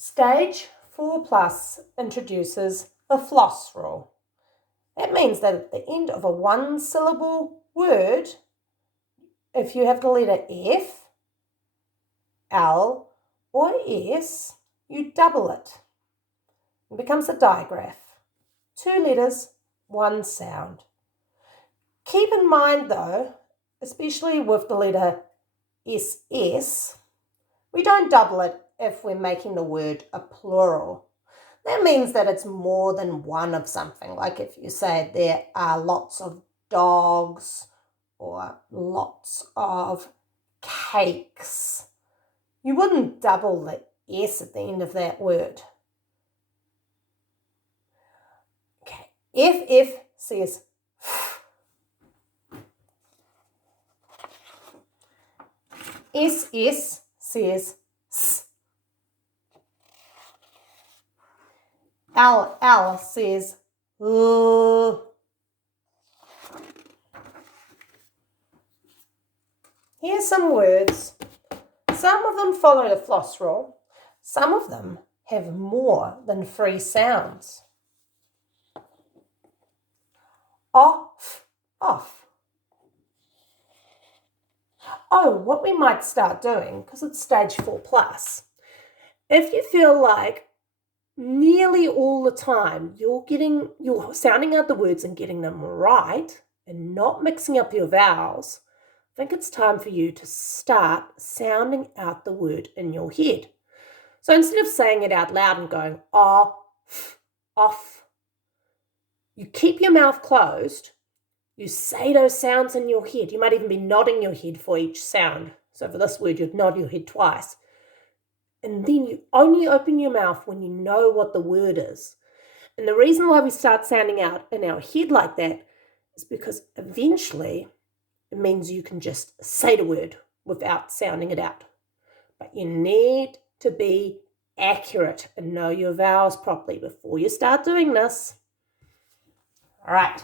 Stage 4 plus introduces the floss rule. That means that at the end of a one-syllable word, if you have the letter F, L, or S, you double it. It becomes a digraph. 2 letters, 1 sound. Keep in mind though, especially with the letter SS, we don't double it if we're making the word a plural. That means that it's more than one of something. Like if you say there are lots of dogs or lots of cakes, you wouldn't double the S at the end of that word. Okay, FF says SS says S. LL says L. Here's some words. Some of them follow the floss rule. Some of them have more than 3 sounds. Off, off. Oh, what we might start doing, because it's stage 4 plus, if you feel like nearly all the time you're sounding out the words and getting them right and not mixing up your vowels, I think it's time for you to start sounding out the word in your head. So instead of saying it out loud and going off, off, you keep your mouth closed. You say those sounds in your head. You might even be nodding your head for each sound. So for this word, you'd nod your head twice. And then you only open your mouth when you know what the word is. And the reason why we start sounding out in our head like that is because eventually it means you can just say the word without sounding it out. But you need to be accurate and know your vowels properly before you start doing this. All right.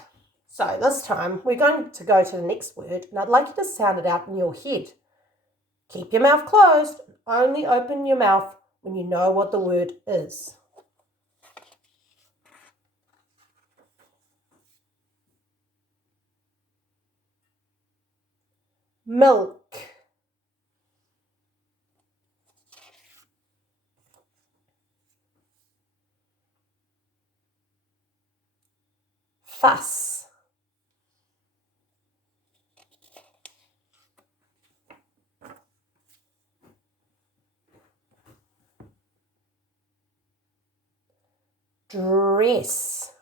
So this time we're going to go to the next word, and I'd like you to sound it out in your head. Keep your mouth closed. Only open your mouth when you know what the word is. Milk. Fuss. Dress.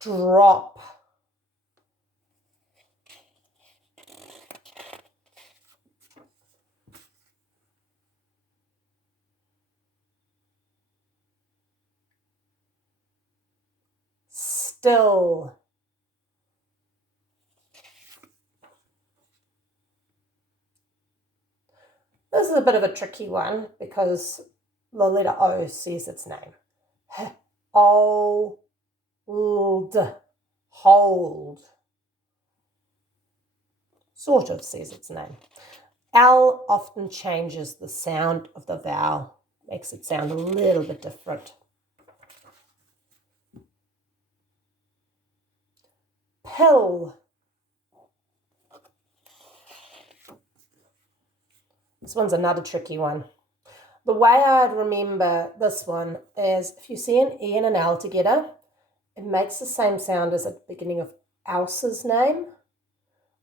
Drop. Still. This is a bit of a tricky one because the letter O says its name. Hold. Hold. Sort of says its name. L often changes the sound of the vowel, makes it sound a little bit different. Pill. This one's another tricky one. The way I'd remember this one is if you see an E and an L together, it makes the same sound as at the beginning of Elsa's name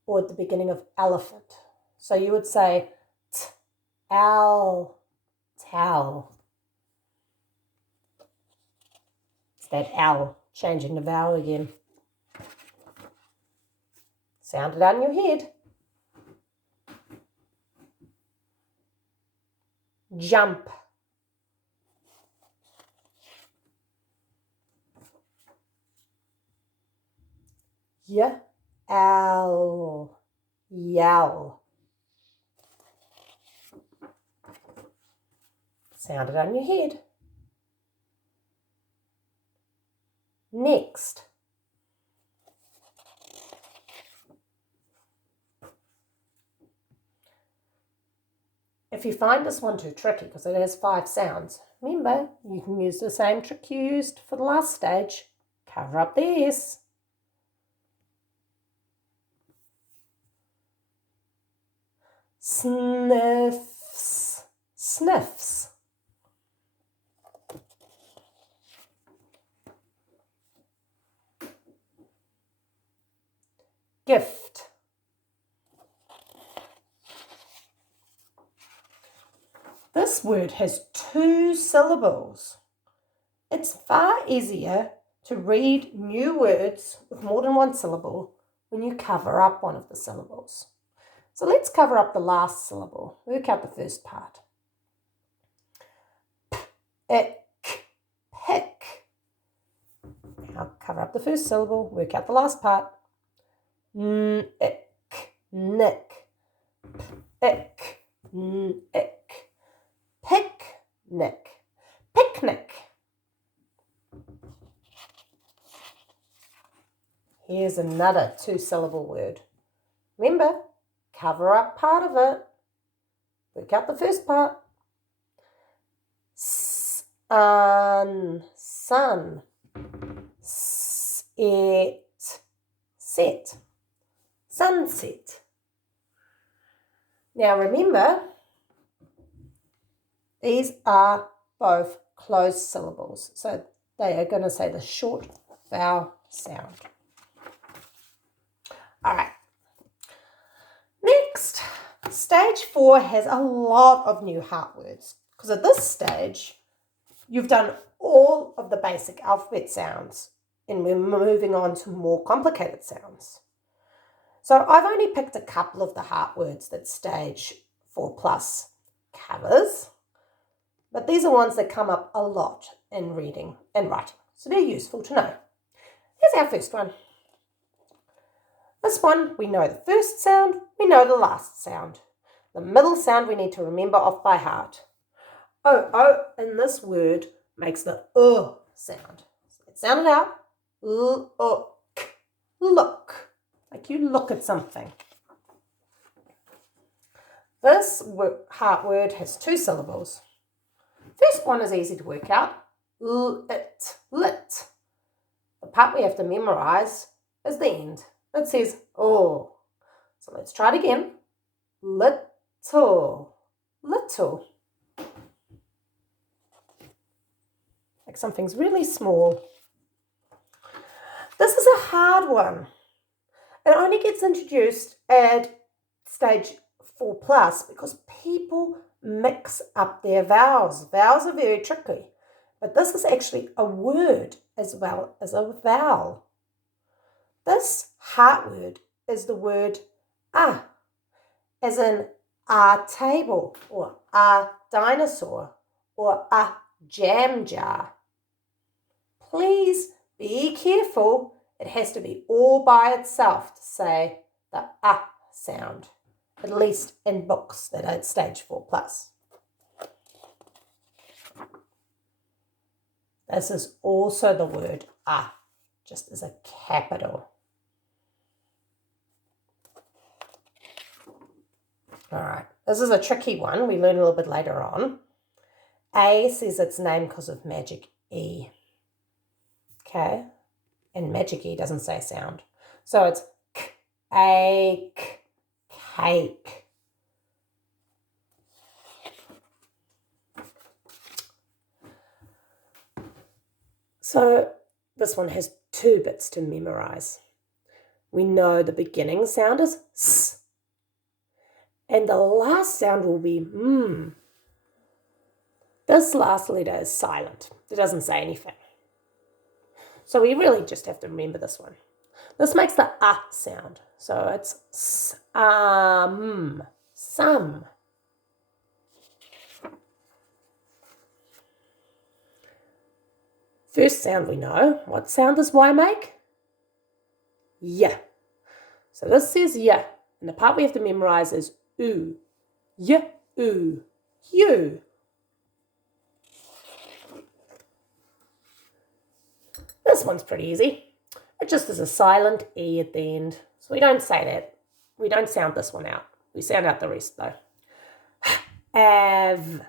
or at the beginning of elephant. So you would say L, towel. It's that L changing the vowel again. Sound it out in your head. Jump. Y-L. Yell. Sound it out in your head. Next. If you find this one too tricky because it has 5 sounds, remember you can use the same trick you used for the last stage. Cover up the S. Sniffs, sniffs. Gift. This word has 2 syllables. It's far easier to read new words with more than 1 syllable when you cover up one of the syllables. So let's cover up the last syllable. Work out the first part. Pick, pick. Now cover up the first syllable, work out the last part. Nick, nick, ick, ick, picnic, picnic. Here's another 2-syllable word. Remember, cover up part of it. Work out the first part. Sun, sun, set, set, sunset. Now remember, these are both closed syllables, so they are going to say the short vowel sound. All right. Next, stage 4 has a lot of new heart words because at this stage, you've done all of the basic alphabet sounds and we're moving on to more complicated sounds. So I've only picked a couple of the heart words that stage 4 plus covers, but these are ones that come up a lot in reading and writing, so they're useful to know. Here's our first one. This one, we know the first sound, we know the last sound. The middle sound we need to remember off by heart. Oh, and this word makes the sound. So let's sound it out. Look. Look. Like you look at something. This heart word has 2 syllables. First one is easy to work out. Lit. Lit. The part we have to memorize is the end. It says oh. So let's try it again. Little. Little. Like something's really small. This is a hard one. It only gets introduced at stage 4 plus because people mix up their vowels. Vowels are very tricky, but this is actually a word as well as a vowel. This heart word is the word as in a table or a dinosaur or a jam jar. Please be careful. It has to be all by itself to say the sound, at least in books that are at stage 4 plus. This is also the word just as a capital. All right, this is a tricky one. We learn a little bit later on. A says its name because of magic E. Okay, and magic E doesn't say sound. So it's cake, cake. So this one has 2 bits to memorize. We know the beginning sound is S. And the last sound will be This last letter is silent. It doesn't say anything. So we really just have to remember this one. This makes the sound. So it's some. First sound we know. What sound does Y make? Yeah. So this says yeah. And the part we have to memorize is oo. Yeah, oo. You. This one's pretty easy. It just is a silent E at the end. So we don't say that. We don't sound this one out. We sound out the rest though. Have.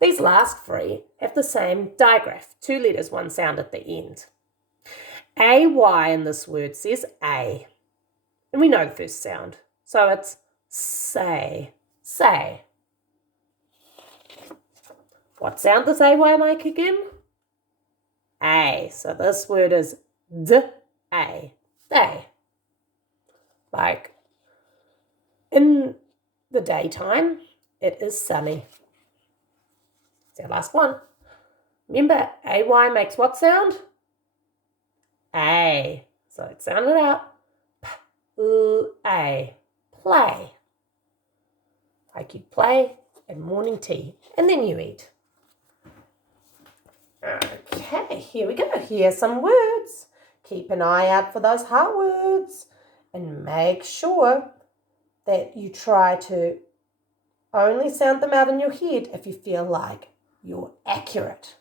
These last three have the same digraph, 2 letters, 1 sound at the end. AY in this word says A. And we know the first sound. So it's say. What sound does AY make again? A. So this word is D-A. Day. Like in the daytime, it is sunny. It's our last one. Remember, AY makes what sound? A. So let's sound it out. P-L-A. Play. Like you play at morning tea and then you eat. Okay, here we go. Here's some words. Keep an eye out for those hard words and make sure that you try to only sound them out in your head if you feel like you're accurate.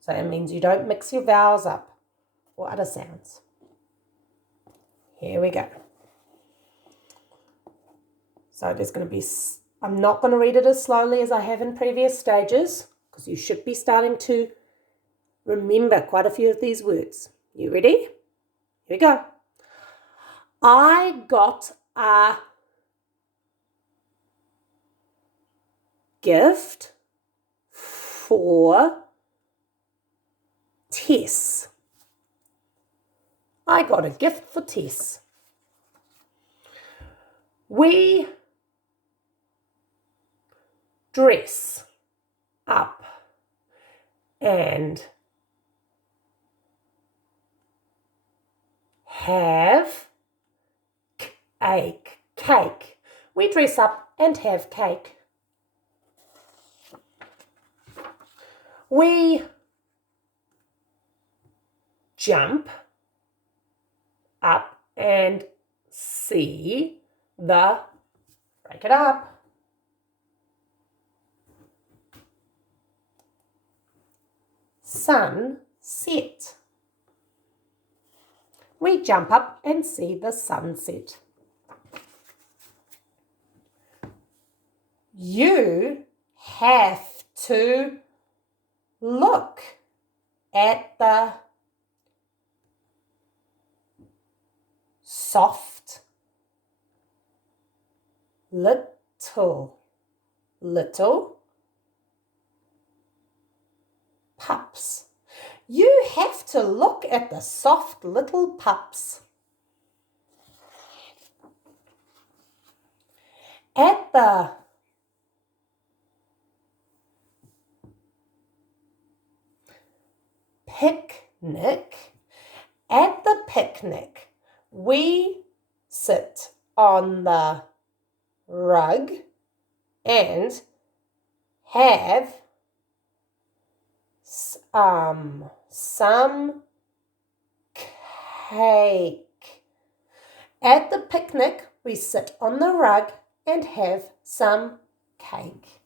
So it means you don't mix your vowels up or other sounds. Here we go. So there's going to be, I'm not going to read it as slowly as I have in previous stages because you should be starting to remember quite a few of these words. You ready? Here we go. I got a gift for Tess. I got a gift for Tess. We dress up and have cake. We dress up and have cake. We jump up and see the, break it up, sunset. We jump up and see the sunset. You have to look at the soft little pups. You have to look at the soft little pups. At the picnic, we sit on the rug and have some cake. At the picnic, we sit on the rug and have some cake.